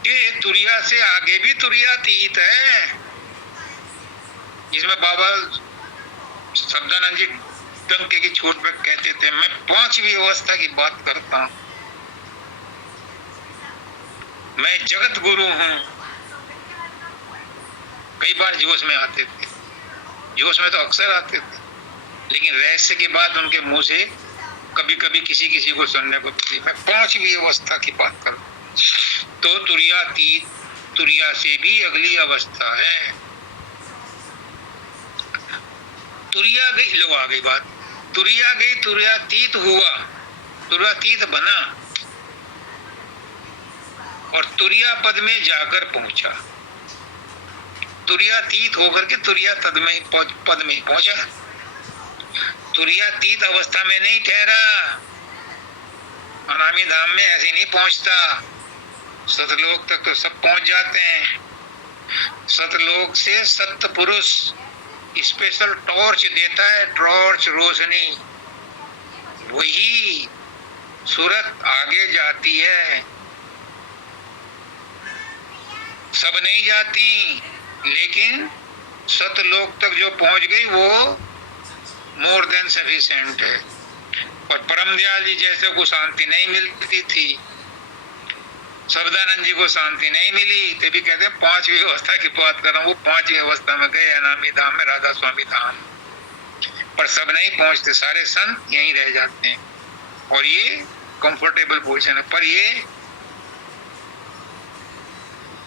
कि तुरिया से आगे भी तुरियातीत है, जिसमें बाबा शब्दानंद जी डंके की छूट पे कहते थे मैं पांचवी अवस्था की बात करता हूं, मैं जगत गुरु हूं। कई बार जोश में आते थे, जोश में तो अक्सर आते थे, लेकिन रहस्य के बाद उनके मुंह से कभी कभी किसी किसी को सुनने को मिलती, मैं पांचवी अवस्था की बात करूं। तो तुरियातीत, तुरिया से भी अगली अवस्था है। तुरिया गई, लो आ गई बात, तुरिया गई, तुरियातीत हुआ, तुरियातीत बना और तुरिया पद में जाकर पहुंचा। तुरियातीत होकर के तुरिया पद में पहुंचा। तुरियातीत अवस्था में नहीं ठहरा, अनामी धाम में ऐसे नहीं पहुंचता। सतलोक तक तो सब पहुंच जाते हैं। सतलोक से सत्य पुरुष स्पेशल टॉर्च देता है, टॉर्च रोशनी, वही सूरत आगे जाती है, सब नहीं जाती, लेकिन सतलोक तक जो पहुंच गई वो मोर देन सफिशिएंट है। और परम दयाल जी जैसे को शांति नहीं मिलती थी, शब्दानंद जी को शांति नहीं मिली, तो भी कहते हैं पांचवी अवस्था की बात कर रहा हूँ। वो पांचवी अवस्था में गए अनामी धाम में, राधा स्वामी धाम, पर सब नहीं पहुंचते, सारे संत यहीं रह जाते हैं और ये कंफर्टेबल पोजीशन है। पर ये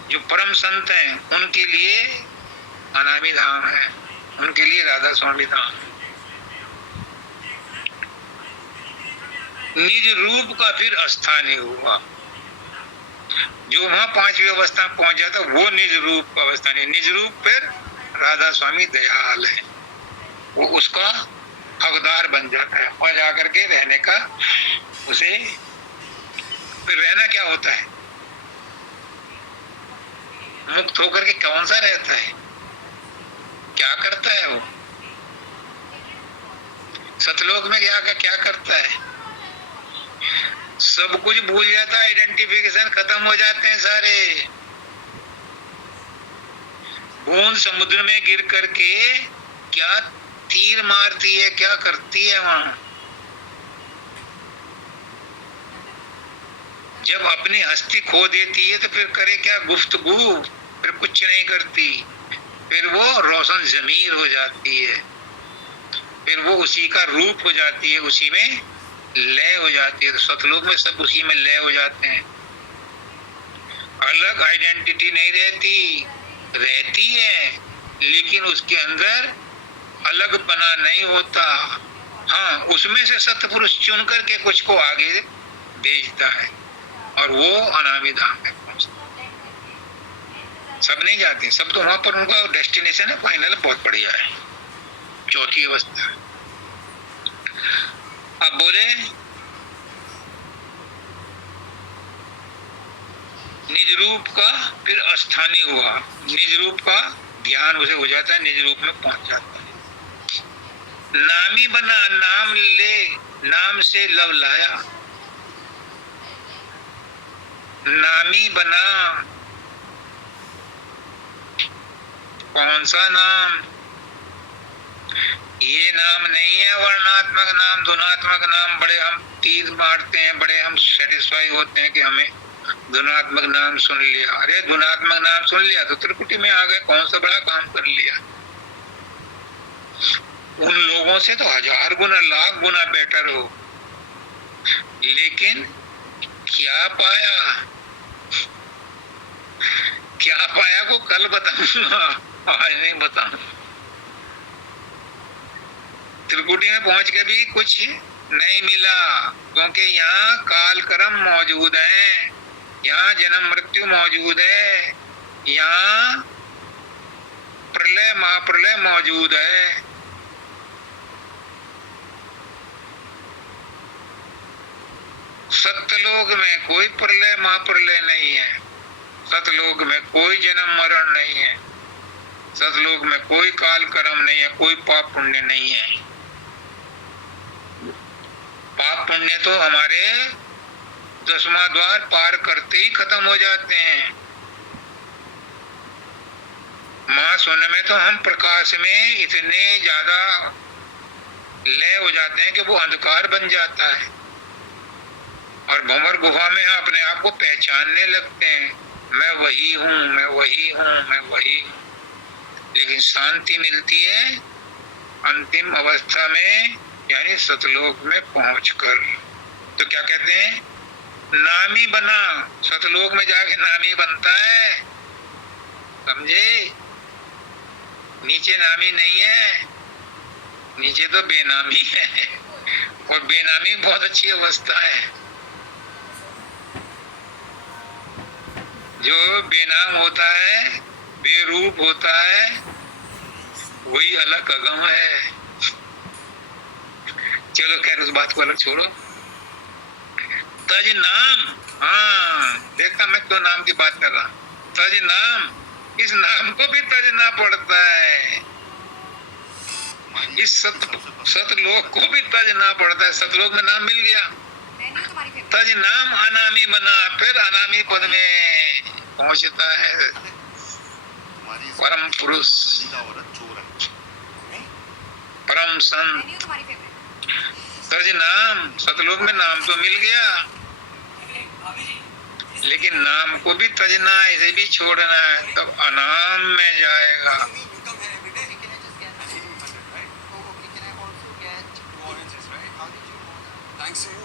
जो परम संत हैं उनके लिए अनामी धाम है, उनके लिए राधा स्वामी धाम। निज रूप का फिर स्थानीय हुआ, जो वहां पांचवी अवस्था में पहुंच जाता वो निज रूप का अवस्था नहीं। निज रूप फिर राधा स्वामी दयाल है, वो उसका हकदार बन जाता है और जाकर के रहने का, उसे फिर रहना क्या होता है, मुक्त होकर के कौन सा रहता है, क्या करता है वो सतलोक में क्या करता है, सब कुछ भूल जाता है, आइडेंटिफिकेशन खत्म हो जाते हैं सारे। बूंद समुद्र में गिर करके क्या तीर मारती है, क्या करती है वहां। जब अपनी हस्ती खो देती है तो फिर करे क्या, गुफ्तगू, फिर कुछ नहीं करती, फिर वो रोशन जमीर हो जाती है, फिर वो उसी का रूप हो जाती है, उसी में लय हो जाती है। तो सतलोक में सब उसी में लय हो जाते हैं। अलग आइडेंटिटी नहीं रहती, रहती है लेकिन उसके अंदर अलगपना नहीं होता। हाँ, उसमें से सत्पुरुष चुन करके कुछ को आगे भेजता है और वो अनामी धाम में पहुंचता। सब नहीं जाते, सब तो वहां पर उनका डेस्टिनेशन है, फाइनल बहुत बढ़िया है, चौथी अवस्था। अब बोले निज रूप का फिर अस्थानी हुआ, निज रूप का ध्यान उसे हो जाता है, निज रूप में पहुंच जाता है। नामी बना, नाम ले, नाम से लव लाया, नामी बना। कौन सा नाम? ये नाम नहीं है वर्णात्मक नाम, धुनात्मक नाम। बड़े हम तीर मारते हैं, बड़े हम सेटिस्फाई होते हैं कि हमें धुनात्मक नाम सुन लिया। अरे धुनात्मक नाम सुन लिया तो त्रिकुटी में आ गए, कौन सा बड़ा काम कर लिया। उन लोगों से तो 1000 गुना, लाख गुना बेटर हो, लेकिन क्या पाया, क्या पाया को कल बताऊंगा, आज नहीं बताऊंगा। त्रिकुटी में पहुंच के भी कुछ नहीं मिला, क्योंकि यहाँ काल कर्म मौजूद है, यहाँ जन्म मृत्यु मौजूद है, यहाँ प्रलय महाप्रलय मौजूद है। सत्यलोक में कोई प्रलय महाप्रलय नहीं है, सतलोक में कोई जन्म मरण नहीं है, सतलोक में कोई काल कर्म नहीं है, कोई पाप पुण्य नहीं है। पाप पुण्य तो हमारे 10वां द्वार पार करते ही खत्म हो जाते हैं। मां सोने में तो हम प्रकाश में इतने ज्यादा लय हो जाते हैं कि वो अंधकार बन जाता है, और भंवर गुफा में हम अपने आप को पहचानने लगते हैं, मैं वही हूँ, मैं वही हूँ, मैं वही हूँ। लेकिन शांति मिलती है अंतिम अवस्था में, यानी सतलोक में पहुंचकर। तो क्या कहते हैं, नामी बना, सतलोक में जाके नामी बनता है, समझे। नीचे नामी नहीं है, नीचे तो बेनामी है, और बेनामी बहुत अच्छी अवस्था है। जो बेनाम होता है, बेरूप होता है, वही अलग अगम है। चलो खैर उस बात को अलग छोड़ो। तज नाम, हाँ देखा मैं तो नाम की बात कर रहा। तज नाम, इस नाम को भी तजना पड़ता है, इस सतलोक को भी तजना पड़ता है। सतलोक में नाम मिल गया, तज नाम अनामी बना, फिर अनामी पद में पहुंचता है परम पुरुष, परम संत। तज नाम, सतलोक में नाम तो मिल गया, लेकिन नाम को भी तजना है, इसे भी छोड़ना है, तब अनाम में जाएगा।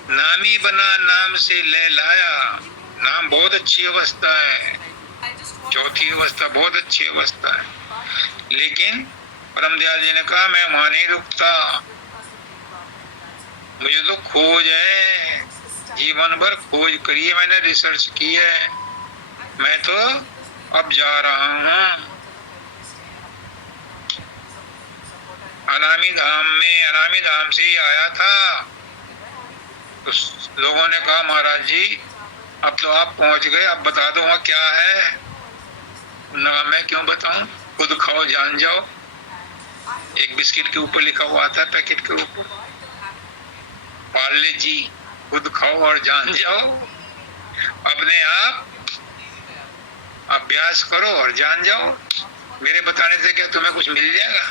नामी बना, नाम से ले लाया। नाम बहुत अच्छी अवस्था है, चौथी अवस्था बहुत अच्छी अवस्था है, लेकिन परम दयाल जी ने कहा मैं वहां नहीं रुकता, मुझे तो खोज है, जीवन भर खोज करी है, मैंने रिसर्च की है, मैं तो अब जा रहा हूँ अनामी धाम में। अनामी धाम से ही आया था, तो लोगों ने कहा महाराज जी अब तो आप पहुंच गए, अब बता दो वहाँ क्या है। ना मैं क्यों बताऊं, खुद खाओ जान जाओ। एक बिस्किट के ऊपर लिखा हुआ था, पैकेट के ऊपर, पार्ले जी, खुद खाओ और जान जाओ। अपने आप अभ्यास करो और जान जाओ। मेरे बताने से क्या तुम्हें कुछ मिल जाएगा?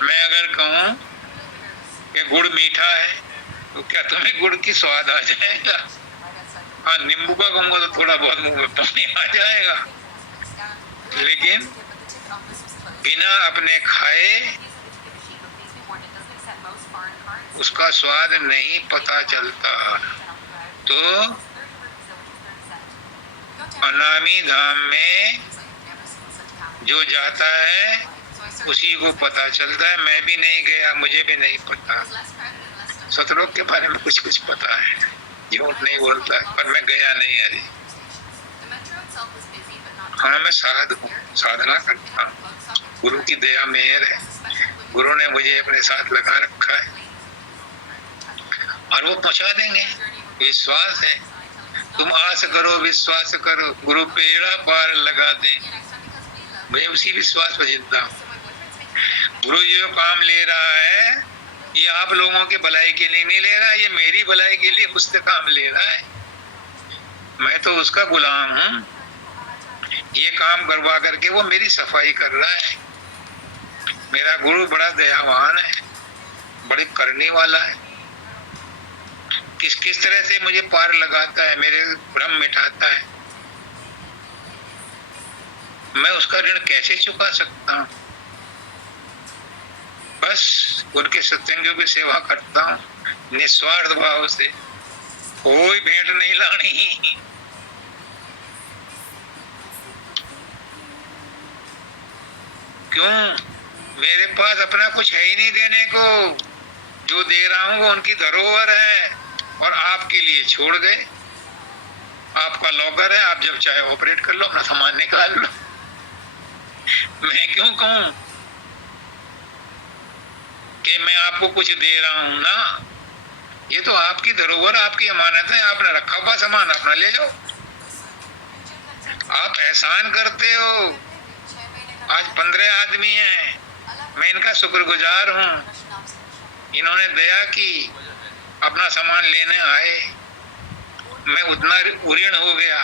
मैं अगर कहूँ कि गुड़ मीठा है तो क्या तुम्हें गुड़ की स्वाद आ जाएगा? हाँ, नींबू का कहूँगा तो थोड़ा बहुत मुंह में पानी आ जाएगा, लेकिन बिना अपने खाए उसका स्वाद नहीं पता चलता। तो अनामी धाम में जो जाता है उसी को पता चलता है। मैं भी नहीं गया, मुझे भी नहीं पता। सतलोक के बारे में कुछ कुछ पता है, झूठ नहीं बोलता, पर मैं गया नहीं अरे। हाँ, मैं साधु हूँ, साधना करता हूँ, गुरु की दया मेहर है, गुरु ने मुझे अपने साथ लगा रखा है और वो पहुंचा देंगे, विश्वास है। तुम आस करो, विश्वास करो, गुरु पेड़ा पार लगा दे। मैं उसी विश्वास पर जिंदा हूँ। गुरु जो काम ले रहा है ये आप लोगों के भलाई के लिए नहीं ले रहा है, ये मेरी भलाई के लिए मुझसे काम ले रहा है। मैं तो उसका गुलाम हूँ। ये काम करवा करके वो मेरी सफाई कर रहा है। मेरा गुरु बड़ा दयावान है, बड़ी करने वाला है। किस किस तरह से मुझे पार लगाता है, मेरे भ्रम मिटाता है। मैं उसका ऋण कैसे चुका सकता हूँ? बस उनके सत्संगियों की सेवा करता हूँ निस्वार्थ भाव से, कोई भेंट नहीं लानी। क्यों? मेरे पास अपना कुछ है ही नहीं देने को। जो दे रहा हूँ वो उनकी धरोहर है और आपके लिए छोड़ गए। आपका लॉकर है, आप जब चाहे ऑपरेट कर लो, अपना सामान निकाल लो। मैं क्यों कहूँ कि मैं आपको कुछ दे रहा हूं ना? ये तो आपकी धरोहर, आपकी अमानत है। आपने रखा हुआ सामान अपना ले जाओ। आप एहसान करते हो। आज 15 आदमी हैं, मैं इनका शुक्रगुजार हूँ। इन्होंने दया की, अपना सामान लेने आए, मैं उतना ऋण हो गया।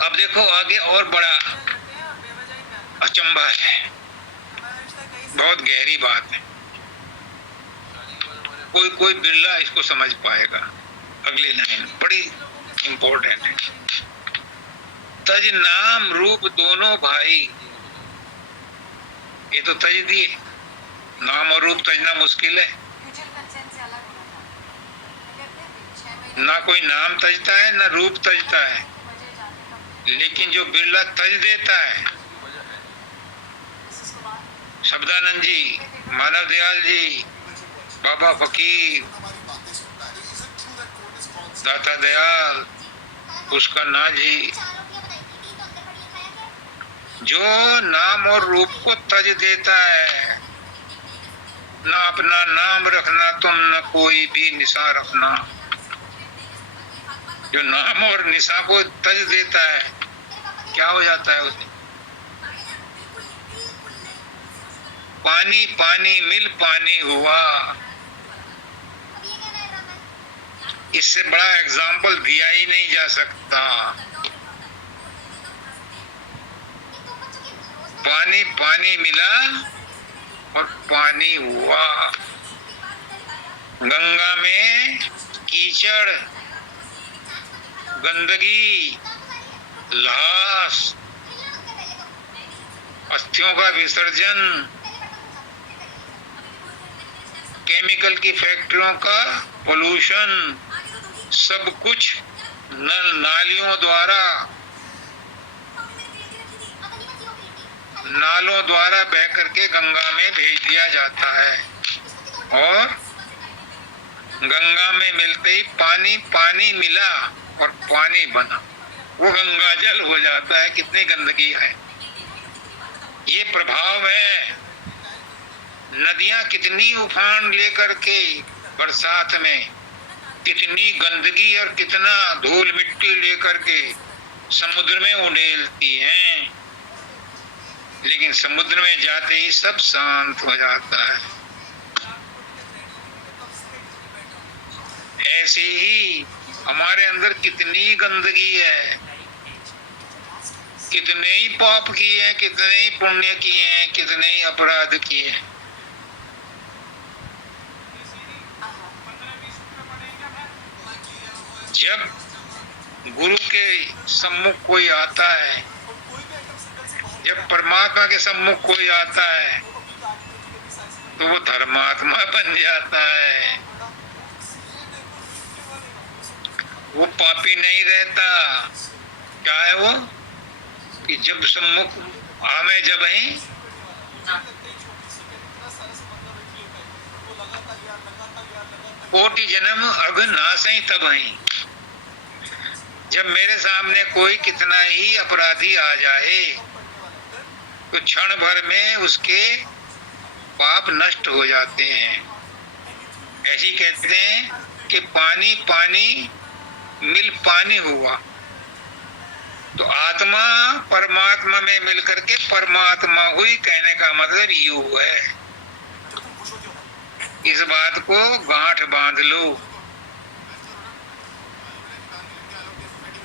अब देखो आगे और बड़ा अचंभा है, बहुत गहरी बात है। कोई कोई बिरला इसको समझ पाएगा। अगली लाइन बड़ी इंपॉर्टेंट है। तज नाम रूप दोनों भाई, ये तो तज दिए। नाम और रूप तजना मुश्किल है। ना कोई नाम तजता है ना रूप तजता है, लेकिन जो बिरला तज देता है, शब्दानंद जी, मानव दयाल जी, बाबा फकीर, दाता दयाल, पुष्कर नाथ जी, जो नाम और रूप को तज देता है, ना अपना नाम रखना तुम, न कोई भी निशा रखना। जो नाम और निशा को तज देता है, क्या हो जाता है उसे? पानी पानी मिल पानी हुआ। इससे बड़ा एग्जाम्पल दिया ही नहीं जा सकता। पानी पानी मिला और पानी हुआ। गंगा में कीचड़, गंदगी, लाश, अस्थियों का विसर्जन, केमिकल की फैक्ट्रियों का पोल्यूशन, सब कुछ नल नालियों द्वारा, नालों द्वारा बह करके गंगा में भेज दिया जाता है। और गंगा में मिलते ही पानी पानी मिला और पानी बना, वो गंगा जल हो जाता है। कितनी गंदगी है, ये प्रभाव है। नदियां कितनी उफान लेकर के बरसात में, कितनी गंदगी और कितना धूल मिट्टी लेकर के समुद्र में उड़ेलती हैं, लेकिन समुद्र में जाते ही सब शांत हो जाता है। ऐसे ही हमारे अंदर कितनी गंदगी है, कितने ही पाप किए हैं, कितने ही पुण्य किए हैं, कितने ही अपराध किए हैं। जब गुरु के सम्मुख कोई आता है, जब परमात्मा के सम्मुख कोई आता है, तो वो धर्मात्मा बन जाता है, वो पापी नहीं रहता। क्या है वो कि जब सम्मुख आवे जब ही कोटि जन्म अग नासई तब ही। जब मेरे सामने कोई कितना ही अपराधी आ जाए तो क्षण भर में उसके पाप नष्ट हो जाते हैं। ऐसी कहते हैं कि पानी पानी मिल पानी हुआ। तो आत्मा परमात्मा में मिलकर के परमात्मा हुई, कहने का मतलब यू है। इस बात को गांठ बांध लो।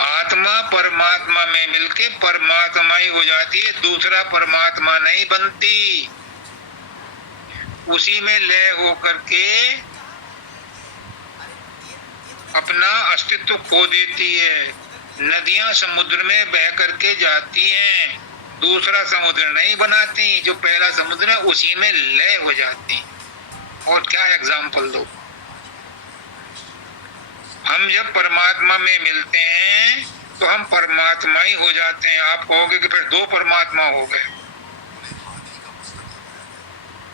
आत्मा परमात्मा में मिलके परमात्मा ही हो जाती है, दूसरा परमात्मा नहीं बनती। उसी में लय होकर के अपना अस्तित्व खो देती है। नदियां समुद्र में बह करके जाती हैं, दूसरा समुद्र नहीं बनाती। जो पहला समुद्र है उसी में लय हो जाती। और क्या एग्जाम्पल दो। हम जब परमात्मा में मिलते हैं तो हम परमात्मा ही हो जाते हैं। आप कहोगे कि फिर दो परमात्मा हो गए।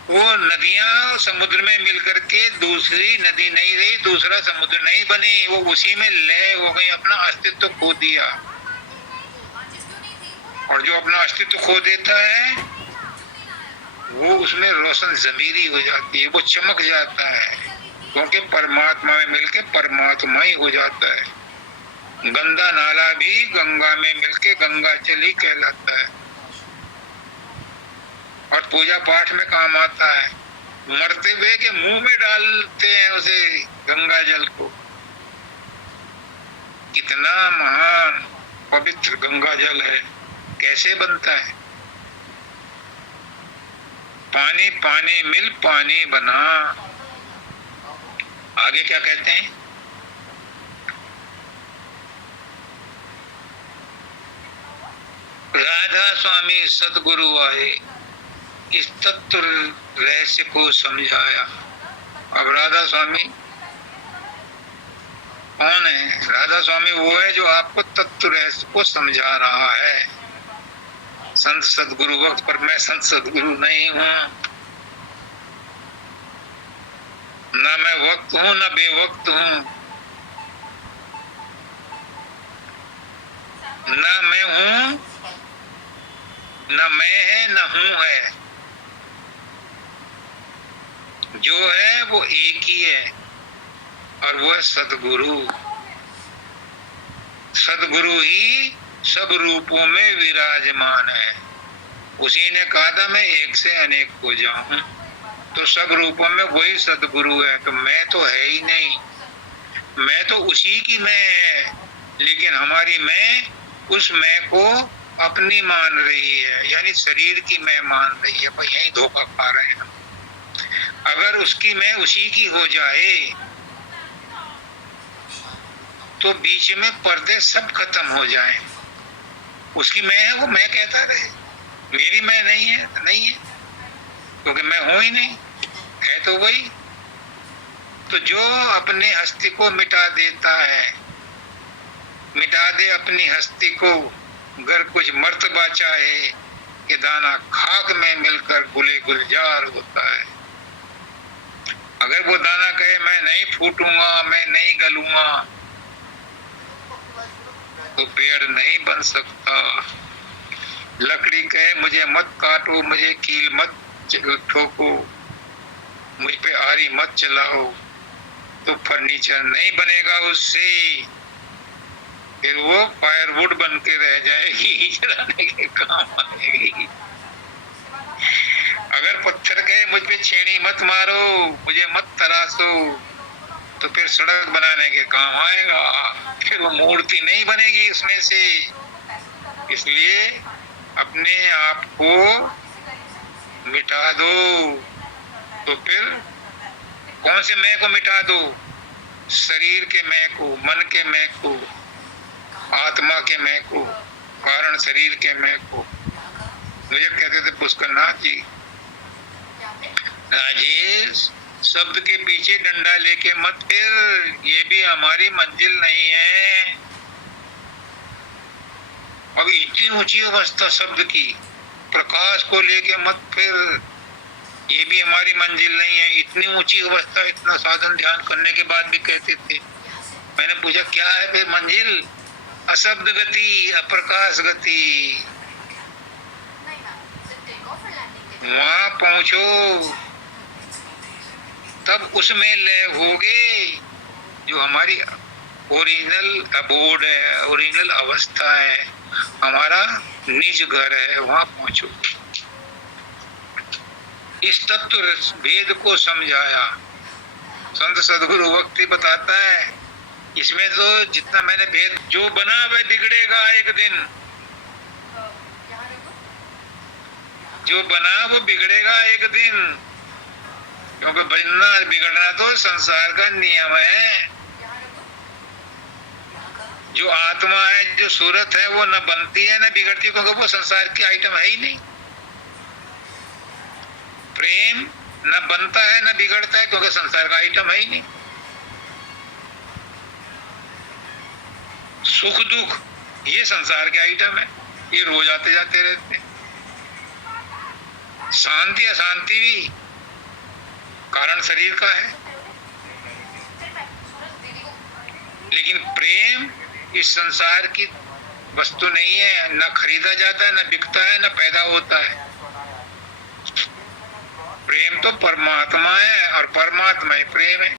वो नदियां समुद्र में मिलकर के दूसरी नदी नहीं रही, दूसरा समुद्र नहीं बनी, वो उसी में लय हो गई, अपना अस्तित्व खो दिया। और जो अपना अस्तित्व खो देता है वो उसमें रोशन ज़मीरी हो जाती है, वो चमक जाता है, क्योंकि परमात्मा में मिलके परमात्मा ही हो जाता है। गंदा नाला भी गंगा में मिलके गंगा जल ही कहलाता है। और पूजा पाठ में काम आता है। मरते हुए के मुंह में डालते हैं उसे गंगा जल को। कितना महान पवित्र गंगा जल है, कैसे बनता है। पानी पानी मिल पानी बना। आगे क्या कहते हैं, राधा स्वामी सदगुरु आए, इस तत्व रहस्य को समझाया। अब राधा स्वामी कौन है? राधा स्वामी वो है जो आपको तत्व रहस्य को समझा रहा है। संत सदगुरु वक्त पर मैं संत सदगुरु नहीं हूं, ना मैं वक्त हूं ना बेवक्त हूं, ना मैं हूं ना मैं है ना हूं है। जो है वो एक ही है और वो है सदगुरु। सदगुरु ही सब रूपों में विराजमान है। उसी ने कहा था मैं एक से अनेक हो जाऊं, तो सब रूपों में वही सदगुरु है। तो मैं तो है ही नहीं, मैं तो उसी की मैं है, लेकिन हमारी मैं उस मैं को अपनी मान रही है, यानी शरीर की मैं मान रही है। भाई यही धोखा खा रहे हैं। अगर उसकी मैं उसी की हो जाए तो बीच में पर्दे सब खत्म हो जाएं। उसकी मैं है वो मैं कहता रहे, मेरी मैं नहीं है, नहीं है, क्योंकि मैं हूं ही नहीं, है तो वही। तो जो अपने हस्ती को मिटा देता है, मिटा दे अपनी हस्ती को, अगर कुछ मर्तबा चाहे कि दाना खाक में मिलकर गुले गुलजार होता है। अगर वो दाना कहे मैं नहीं फूटूंगा, मैं नहीं गलूंगा, तो पेड़ नहीं बन सकता। लकड़ी कहे मुझे मत काटो, मुझे कील मत ठोको, मुझ पे आरी मत चलाओ, तो फर्नीचर नहीं बनेगा उससे। फिर वो फायरवुड बन के रह जाएगी, जलाने के काम आएगी। अगर पत्थर कहे मुझ पे छेड़ी मत मारो, मुझे मत तराशो, तो फिर सड़क बनाने के काम आएगा। फिर वो मूर्ति नहीं बनेगी उसमें से। इसलिए अपने आप को मिटा दो। तो फिर कौन से मैं को मिटा दो? शरीर के मैं को, मन के मैं को, आत्मा के मैं को, कारण शरीर के मैं को। मुझे कहते थे पुष्कर नाथ जी, राजेश शब्द के पीछे डंडा लेके मत फिर, ये भी हमारी मंजिल नहीं है। अब इतनी ऊंची अवस्था शब्द की, प्रकाश को लेके मत फिर, ये भी हमारी मंजिल नहीं है। इतनी ऊंची अवस्था, इतना साधन ध्यान करने के बाद भी कहते थे। मैंने पूछा क्या है फिर मंजिल? अशब्द गति, अप्रकाश गति। वहां पहुंचो तब उसमें लय होगे जो हमारी ओरिजिनल अबोर्ड है, ओरिजिनल अवस्था है, हमारा निज घर है। वहां पहुंचो। इस तत्व भेद को समझाया संत सदगुरु भक्ति बताता है। इसमें तो जितना मैंने भेद, जो बना वह बिगड़ेगा एक दिन, जो बना वो बिगड़ेगा एक दिन, क्योंकि बनना बिगड़ना तो संसार का नियम है। जो आत्मा है, जो सूरत है, वो न बनती है न बिगड़ती है, क्योंकि वो संसार की आइटम है ही नहीं। प्रेम न बनता है न बिगड़ता है, क्योंकि संसार का आइटम है ही नहीं। सुख दुख ये संसार के आइटम है, ये रोज आते जाते रहते हैं। शांति अशांति भी कारण शरीर का है। लेकिन प्रेम इस संसार की वस्तु नहीं है, न खरीदा जाता है, न बिकता है, न पैदा होता है। प्रेम तो परमात्मा है और परमात्मा ही प्रेम है।